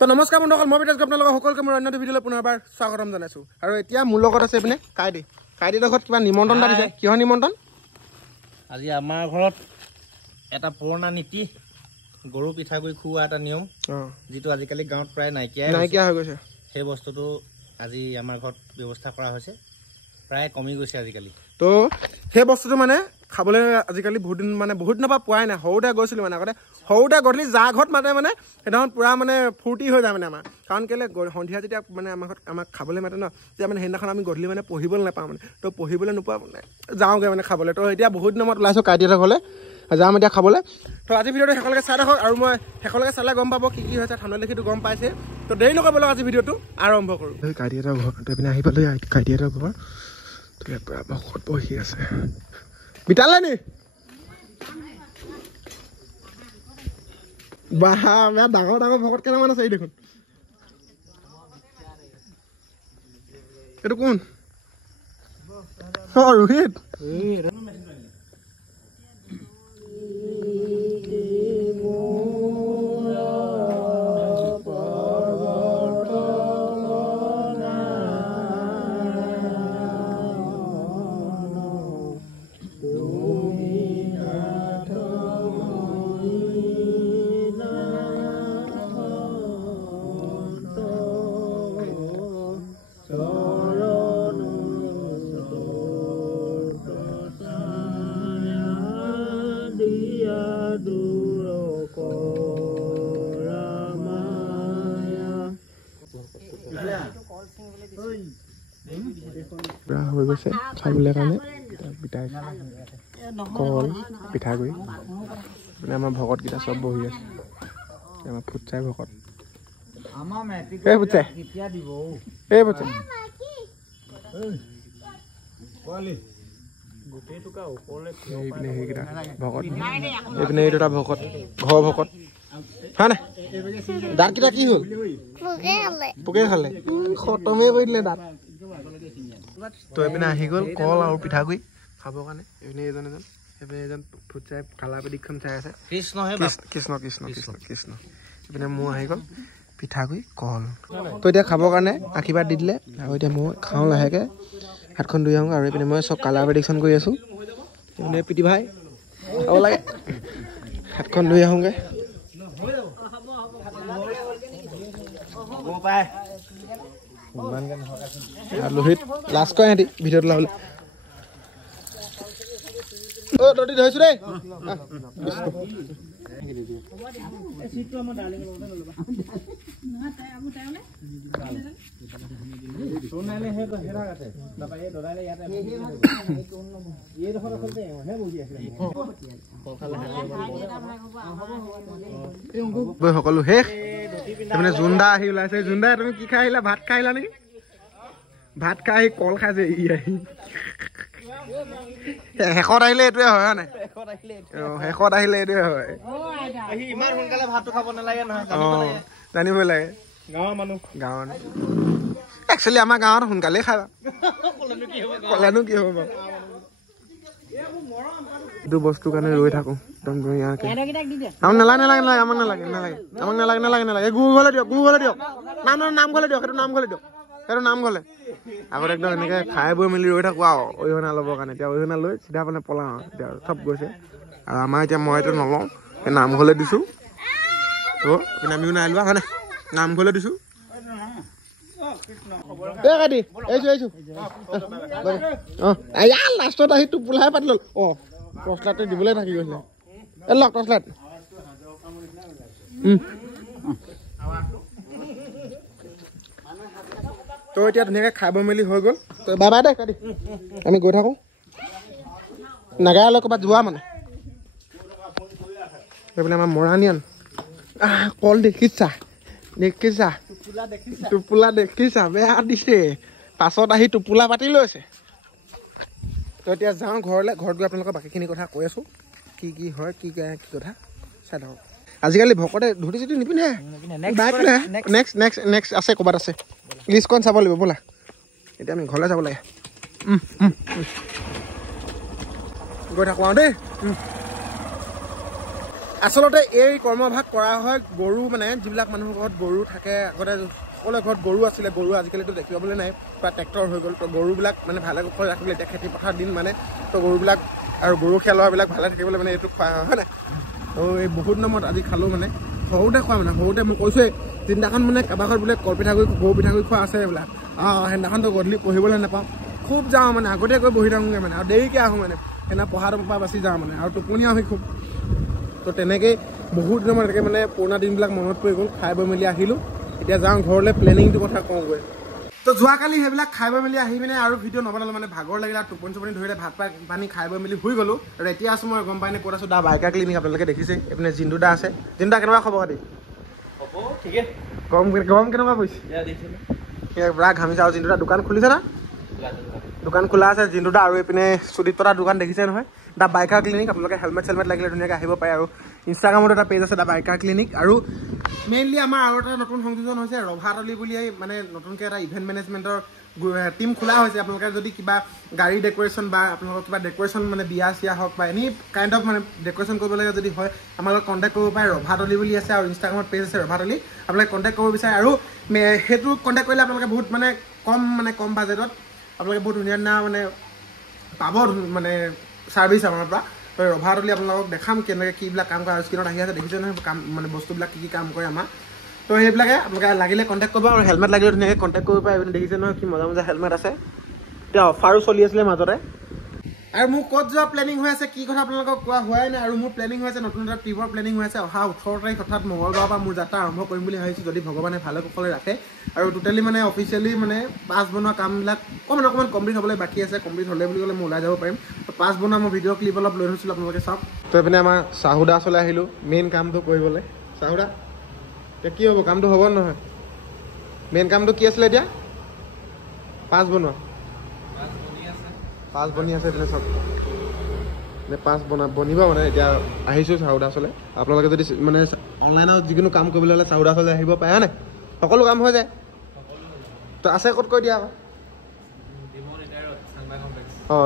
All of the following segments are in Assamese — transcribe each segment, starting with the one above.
তো নমস্কাৰ বন্ধুসকল মই বিতাজ আপোনালোকক সকলোকে মোৰ অন্য ভিডিঅ'লৈ পুনৰবাৰ স্বাগতম জনাইছোঁ আৰু এতিয়া মোৰ লগত আছে এপিনে কাইদিৰ ঘৰত কিবা নিমন্ত্ৰণ এটা দিছে কিহৰ নিমন্ত্ৰণ আজি আমাৰ ঘৰত এটা পুৰণা নীতি গৰু পিঠাগুৰি খুওৱা এটা নিয়ম যিটো আজিকালি গাঁৱত প্ৰায় নাইকিয়া হৈ গৈছে সেই বস্তুটো আজি আমাৰ ঘৰত ব্যৱস্থা কৰা হৈছে প্ৰায় কমি গৈছে আজিকালি তো সেই বস্তুটো মানে খাবলৈ আজিকালি বহুত দিনৰ পৰা পোৱাই নাই সৰুতে গৈছিলোঁ মানে আগতে সৰুতে গধূলি যা ঘৰত মাতে মানে সেইদিনাখন পূৰা মানে ফূৰ্তি হৈ যায় মানে আমাৰ কাৰণ কেলৈ সন্ধিয়া যেতিয়া মানে আমাক খাবলৈ মাতে ন তেতিয়া মানে সেইদিনাখন আমি গধূলি মানে পঢ়িবলৈ নাপাওঁ মানে তো পঢ়িবলৈ নোপোৱা মানে যাওঁগৈ মানে খাবলৈ তো এতিয়া বহুত দিনৰ মূৰত ওলাইছোঁ কাইটিহঁতৰ ঘৰলৈ যাম এতিয়া খাবলৈ তো আজি ভিডিঅ'টো শেষলৈকে চাই থাকক আৰু মই শেষলৈকে চালে গম পাব কি হৈছে ঠাণ্ডা লিখিটো গম পাইছে তো দেৰি নকৰিব বলক আজি ভিডিঅ'টো আৰম্ভ কৰোঁ কাইটিহঁতৰ ঘৰ এইপিনে আহি পালোঁ কাইটিহঁতৰ ঘৰ তো ইয়াত পূৰা ভকত বহি আছে বিতালে নি বাহ ডাঙৰ ডাঙৰ ভকত কেইটামান আছে এই দেখোন এইটো কোন ৰোহিত হৈ গৈছে খাবলৈ কাৰণে পিঠাই কল পিঠাগুৰি মানে আমাৰ ভকতকেইটা চব বহি আছে আমাৰ ফুটচাই ভকত এই ফুটচাই ভকত এইপিনে এই দুটা ভকত ঘৰ ভকত হয় নাই দাঁতকেইটা কি হ'ল পোকে খালে খতমেই কৰি দিলে দাঁত তো এইপিনে আহি গ'ল কল আৰু পিঠাগুৰি খাবৰ কাৰণে এইপিনে এইপিনে এজন ফুটচাই কালা পেডিকখন চাই আছে কৃষ্ণ এইপিনে মোৰ আহি গ'ল পিঠাগুৰি কল তো এতিয়া খাবৰ কাৰণে আশীৰ্বাদ দি দিলে আৰু এতিয়া মই খাওঁ লাহেকৈ হাতখন ধুই আহোঁ আৰু এইপিনে মই চব কালাৰ পেডিকশ্যন কৰি আছোঁ এইপিনে পিটি ভাই খাব লাগে হাতখন ধুই আহোঁগৈ লোহিত লাষ্ট কৰে সিহঁতি ভিডিঅ'ত ওলাবলৈ অ' তহঁতি ধৰিছোঁ দেই সকলো শেষ তাৰমানে জোনদা আহি ওলাইছে জোনদা তুমি কি খাই আহিলা ভাত খাই আহিলা নেকি ভাত খাই আহি কল খাইছে ই আহি শেষত আহিলে এইটোৱে হয় নাই শেষত আহিলে এইটোৱে হয় ইমান সোনকালে ভাতটো খাব নালাগে নহয় জানিবই লাগে গাঁৱৰ একচুৱেলি আমাৰ গাঁৱত সোনকালেই খায় ক'লেনো কি হ'ব বাৰু এইটো বস্তুৰ কাৰণে ৰৈ থাকো একদম ধুনীয়াকৈ আমাক নালাগে গুৰু ঘৰলৈ দিয়ক নাম ঘৰলৈ দিয়ক সেইটো নাম ঘৰলৈ আগত একদম এনেকৈ খাই বৈ মেলি ৰৈ থাকোঁ আৰু অৰিহণা ল'বৰ কাৰণে এতিয়া অৰিহণা লৈ চিধা মানে পলাওঁ আৰু এতিয়া চব গৈছে আৰু আমাৰ এতিয়া মই এইটো নলওঁ সেই নামঘৰলৈ দিছোঁ তো এইপিনে আমিও নাই লোৱা হয় নাই নামঘৰলৈ দিছোঁ লাষ্টত আহি টোপোলাহে পাতি ল'ল অঁ টৰ্চলাইটটো দিবলৈ থাকি গৈছিলে লওক টৰ্চলাইট তো এতিয়া ধুনীয়াকৈ খাই বৈ মেলি হৈ গ'ল তো বাই বাই দে কাটি আমি গৈ থাকোঁ নাগায়ালৈ ক'ৰবাত যোৱা মানে এইপিনে আমাৰ মৰাণীয়ান কল দেখিছা টোপোলা দেখিছা বেয়া দিছে পাছত আহি টোপোলা পাতি লৈছে তো এতিয়া যাওঁ ঘৰলৈ ঘৰত গৈ আপোনালোকৰ বাকীখিনি কথা কৈ আছোঁ কি হয় কি কথা চাই থাকক আজিকালি ভকতে ধুতি চুটি নিপিন্ধে নেক্সট আছে ক'ৰবাত আছে লিষ্টখন চাব লাগিব ব'লা এতিয়া আমি ঘৰলৈ যাব লাগে গৈ থাকোঁ আৰু দেই আচলতে এই কৰ্মভাগ কৰা হয় গৰু মানে যিবিলাক মানুহৰ ঘৰত গৰু থাকে আগতে সকলোৰে ঘৰত গৰু আছিলে গৰু আজিকালিতো দেখিবলৈ নাই প্ৰায় ট্ৰেক্টৰ হৈ গ'ল তো গৰুবিলাক মানে ভালে কুশলে ৰাখিবলৈ এতিয়া খেতি পথাৰ দিন মানে তো গৰুবিলাক আৰু গৰু খেলোৱাবিলাক ভালে থাকিবলৈ মানে এইটো খোৱা হয় নাই তো এই বহুত নামত আজি খালোঁ মানে সৰুতে খোৱা মানে সৰুতে মই কৈছোঁৱেই তিনিটাখন মানে কাৰোবাৰ ঘৰত বোলে কলপিঠাগুড়ি গৰু পিঠাগুড়ি খোৱা আছে এইবিলাক সেইদিনাখনতো গধূলি পঢ়িবলৈ নাপাওঁ খুব যাওঁ মানে আগতীয়াকৈ বহি থাকোঁগৈ মানে আৰু দেৰিকৈ আহোঁ মানে সেইদিনা পঢ়াটোৰ পৰা বাচি যাওঁ মানে আৰু টোপনিও আহি খুব তো তেনেকৈ বহুত দিনৰ এনেকৈ মানে পুৰণা দিনবিলাক মনত পৰি গ'ল খাই বৈ মেলি আহিলোঁ এতিয়া যাওঁ ঘৰলৈ প্লেনিংটোৰ কথা কওঁগৈ তো যোৱাকালি সেইবিলাক খাই বৈ মেলি আহি পিনে আৰু ভিডিঅ' নবনালোঁ মানে ভাগৰ লাগিলে আৰু টোপনি ধৰিলে ভাত পানী খাই বৈ মেলি শুই গ'লোঁ আৰু এতিয়া আছোঁ মই গম পাই নে ক'ত আছোঁ দা বাইকাৰ ক্লিনিক আপোনালোকে দেখিছে এইপিনে জিন্দু দা আছে জিন্দু দা কেনেকুৱা খবৰ খাতি হ'ব ঠিকে গৰম কেনেকুৱা পৰিছে পুৰা ঘামিছে আৰু জিন্দু দা দোকান খুলিছে না দোকান খোলা আছে জিন্দু দা আৰু এইপিনে সুদীপ পতা দোকান দেখিছে নহয় দা বাইকাৰ ক্লিনিক আপোনালোকে হেলমেট চেলমেট লাগিলে ধুনীয়াকৈ আহিব পাৰে আৰু ইনষ্টাগ্ৰামতো এটা পেজ আছে দা বাইকাৰ ক্লিনিক আৰু মেইনলি আমাৰ আৰু এটা নতুন সংযোজন হৈছে ৰভাতলি বুলি মানে নতুনকৈ এটা ইভেণ্ট মেনেজমেণ্টৰ টিম খোলা হৈছে আপোনালোকে যদি কিবা গাড়ী ডেক'ৰেশ্যন বা আপোনালোকৰ কিবা ডেক'ৰেশ্যন মানে বিয়া চিয়া হওক বা এনি কাইণ্ড অফ মানে ডেক'ৰেশ্যন কৰিব লাগে যদি হয় আমাৰ লগত কণ্টেক্ট কৰিব পাৰে ৰভাতলি বুলি আছে আৰু ইনষ্টাগ্ৰামত পেজ আছে ৰভাতলি আপোনালোকে কণ্টেক্ট কৰিব বিচাৰে আৰু সেইটো কণ্টেক্ট কৰিলে আপোনালোকে বহুত মানে কম বাজেটত আপোনালোকে বহুত ধুনীয়া ধুনীয়া মানে পাব মানে ছাৰ্ভিচ আমাৰ পৰা তো ৰভাতলি আপোনালোকক দেখাম কেনেকৈ কিবিলাক কাম কৰে আৰু স্ক্ৰীণত আহি আছে দেখিছে নহয় কাম মানে বস্তুবিলাক কি কাম কৰে আমাৰ তো সেইবিলাকে আপোনালোকে লাগিলে কণ্টেক্ট কৰিব আৰু হেলমেট লাগিলে ধুনীয়াকৈ কণ্টেক্ট কৰিব পাৰে দেখিছে নহয় কি মজা হেলমেট আছে এতিয়া অফাৰো চলি আছিলে মাজতে আৰু মোৰ ক'ত যোৱা প্লেনিং হৈ আছে কি কথা আপোনালোকক কোৱা হোৱাই নাই আৰু মোৰ প্লেনিং হৈ আছে নতুন এটা ট্ৰিপৰ প্লেনিং হৈ আছে অহা 18 তাৰিখ অৰ্থাৎ মঙলবাৰৰ পৰা মোৰ যাত্ৰা আৰম্ভ কৰিম বুলি ভাবিছোঁ যদি ভগৱানে ভালে কুশলে ৰাখে আৰু টোটেলি মানে অফিচিয়েলি মানে পাছ বনোৱা কামবিলাক অকণমান কমপ্লিট হ'বলৈ বাকী আছে কমপ্লিট হ'লে বুলি ক'লে মই ওলাই যাব পাৰিম তো পাছ বনোৱা মই ভিডিঅ' ক্লিপ অলপ লৈ থৈছিলোঁ আপোনালোকে চাওক তো এইপিনে আমাৰ চাহুদা ওচৰলৈ আহিলোঁ মেইন কামটো কৰিবলৈ চাহুদা এতিয়া কি হ'ব কামটো হ'ব নহয় মেইন কামটো কি আছিলে এতিয়া পাছ বনোৱা পাছ বনি আছে এইপিনে চব পাছ বনিব মানে এতিয়া আহিছোঁ চাহুদা ওচৰলৈ আপোনালোকে যদি মানে অনলাইনত যিকোনো কাম কৰিবলৈ হ'লে চাহুদা ওচৰলৈ আহিব পাৰে হয়নে সকলো কাম হৈ যায় তো আছে ক'ত কৈ দিয়া আকৌ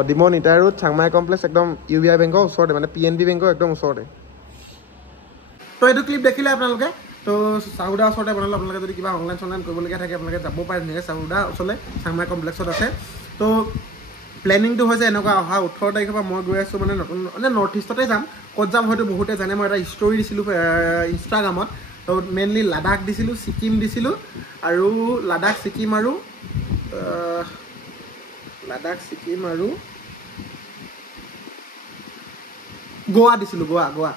ডিমৌ নিটাই ৰোড চাংমাই কমপ্লেক্স একদম UBI বেংকৰ ওচৰতে মানে PNB বেংকৰ একদম ওচৰতে তো এইটো ক্লিপ দেখিলে আপোনালোকে তো চাহুদা ওচৰতে বনালে আপোনালোকে যদি কিবা অনলাইন কৰিবলগীয়া থাকে আপোনালোকে যাব পাৰে ধুনীয়াকৈ চাহুদা ওচৰলৈ চাংমাই কমপ্লেক্সত আছে তো প্লেনিংটো হৈছে এনেকুৱা অহা 18 তাৰিখৰ পৰা মই গৈ আছোঁ মানে নতুন মানে নৰ্থ ইষ্টতে যাম ক'ত যাম হয়তো বহুতে জানে মই এটা ষ্টৰি দিছিলোঁ ইনষ্টাগ্ৰামত তো মেইনলি লাডাখ দিছিলোঁ ছিকিম দিছিলোঁ আৰু লাডাখ ছিকিম আৰু গোৱা দিছিলোঁ গোৱা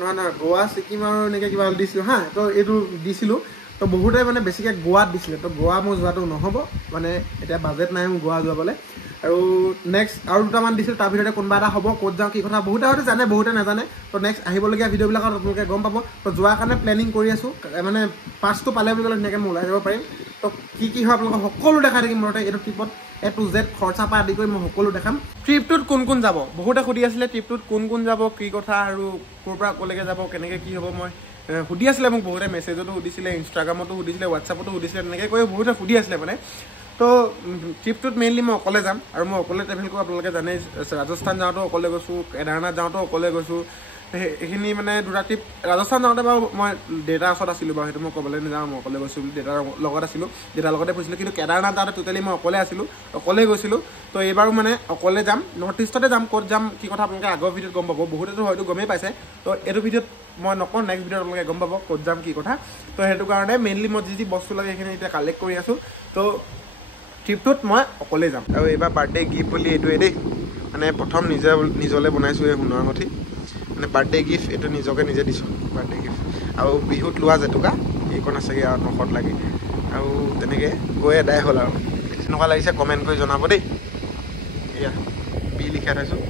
নহয় গোৱা ছিকিম আৰু এনেকৈ কিবা দিছিলোঁ হা তো এইটো দিছিলোঁ তো বহুতে মানে বেছিকৈ গোৱাত দিছিলে তো গোৱা মোৰ যোৱাটো নহ'ব মানে এতিয়া বাজেট নাই মোৰ গোৱা যোৱাবলৈ আৰু নেক্সট আৰু দুটামান দিছিলোঁ তাৰ ভিতৰতে কোনোবা এটা হ'ব ক'ত যাওঁ কি কথা বহুতে হয়তো জানে বহুতে নাজানে তো নেক্সট আহিবলগীয়া ভিডিঅ'বিলাকত আপোনালোকে গম পাব তো যোৱাৰ কাৰণে প্লেনিং কৰি আছোঁ মানে পাছটো পালে বুলি ক'লে ধুনীয়াকৈ মই ওলাই যাব পাৰিম তো কি হয় আপোনালোকক সকলো দেখাই থাকিম মুঠতে এইটো ট্ৰিপত A to Z খৰচা পৰা আদি কৰি মই সকলো দেখাম ট্ৰিপটোত কোন যাব বহুতে সুধি আছিলে ট্ৰিপটোত কোন যাব কি কথা আৰু ক'ৰ পৰা ক'লৈকে যাব কেনেকৈ কি হ'ব মই সুধি আছিলে মোক বহুতে মেছেজতো সুধিছিলে ইনষ্টাগ্ৰামতো সুধিছিলে হোৱাটছআপতো সুধিছিলে তেনেকৈ কৈ বহুতে সুধি আছিলে মানে তো ট্ৰিপটোত মেইনলি মই অকলে যাম আৰু মই অকলে ট্ৰেভেল কৰোঁ আপোনালোকে জানেই ৰাজস্থান যাওঁতেও অকলে গৈছোঁ কেদাৰনাথ যাওঁতেও অকলে গৈছোঁ এইখিনি মানে দুটা ট্ৰিপ ৰাজস্থান যাওঁতে বাৰু মই দেউতাৰ ওচৰত আছিলোঁ বাৰু সেইটো মই ক'বলৈ নাযাওঁ মই অকলে গৈছোঁ বুলি দেউতাৰ লগত আছিলোঁ দেউতাৰ লগতে ফুৰিছিলোঁ কিন্তু কেদাৰনাথ যাওঁতে টোটেলি মই অকলে আছিলোঁ অকলে গৈছিলোঁ তো এইবাৰো মানে অকলে যাম নৰ্থ ইষ্টতে যাম ক'ত যাম কি কথা আপোনালোকে আগৰ ভিডিঅ'ত গম পাব বহুতেতো হয়তো গমেই পাইছে তো এইটো ভিডিঅ'ত মই নকওঁ নেক্সট ভিডিঅ'ত আপোনালোকে গম পাব ক'ত যাম কি কথা তো সেইটো কাৰণে মেইনলি মই যি বস্তু লাগে সেইখিনি এতিয়া কালেক্ট কৰি আছোঁ তো ট্ৰিপটোত মই অকলে যাম আৰু এইবাৰ বাৰ্থডে গিফ্ট বুলি এইটোৱে দেই মানে প্ৰথম নিজলৈ বনাইছোঁ এই সোণৰ আঙুঠি মানে বাৰ্থডে গিফ্ট এইটো নিজে দিছোঁ বাৰ্থডে গিফ্ট আৰু বিহুত লোৱা জেতুকা এইকণ আছেগৈ আৰু নখত লাগি আৰু তেনেকৈ গৈ এদাই হ'ল আৰু কেনেকুৱা লাগিছে কমেণ্ট কৰি জনাব দেই এয়া বি লিখাই থৈছোঁ